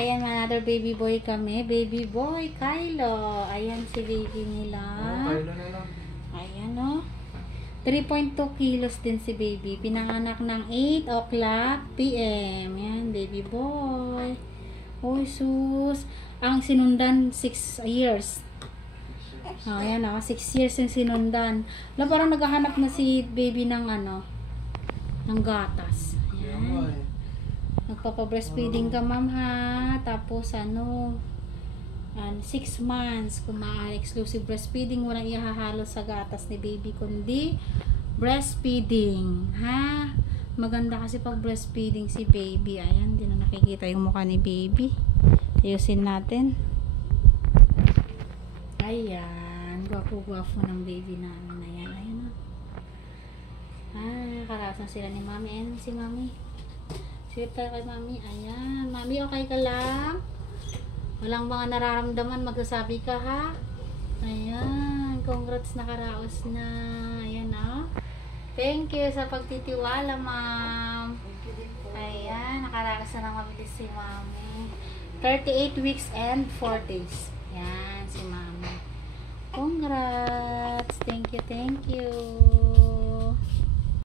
Ayan, another baby boy kami. Baby boy, Kylo. Ayan si baby nila. Kylo na lang. Ayan, oh. 3.2 kilos din si baby. Pinanganak ng 8 o'clock p.m. Yan, baby boy. Uy, sus. Ang sinundan, 6 years. Oh, ayan, 6 years yung sinundan. Wala, parang naghahanap na si baby ng ng gatas. Ayan. Magpapa-breastfeeding ka, ma'am, ha. Tapos, 6 months, kung exclusive breastfeeding, walang ihahalo sa gatas ni baby, kundi breastfeeding, ha. Maganda kasi pag breastfeeding si baby. Ayan, hindi na nakikita yung mukha ni baby. Ayusin natin. Ayan, gwapo-gwapo ng baby namin. Ayan, ayan. Nakaraos na sila ni mami. Ayan si mami. Sweet tayo kay mami. Ayan, mami, okay ka lang? Walang mga nararamdaman, magsasabi ka, ha? Ayan, congrats, nakaraos na. Ayan, thank you sa pagtitiwala, ma'am. Ayan, nakaraos na ng mabilis si mami. 38 weeks and 4 days. Ayan, si mami. Congrats. Thank you, thank you.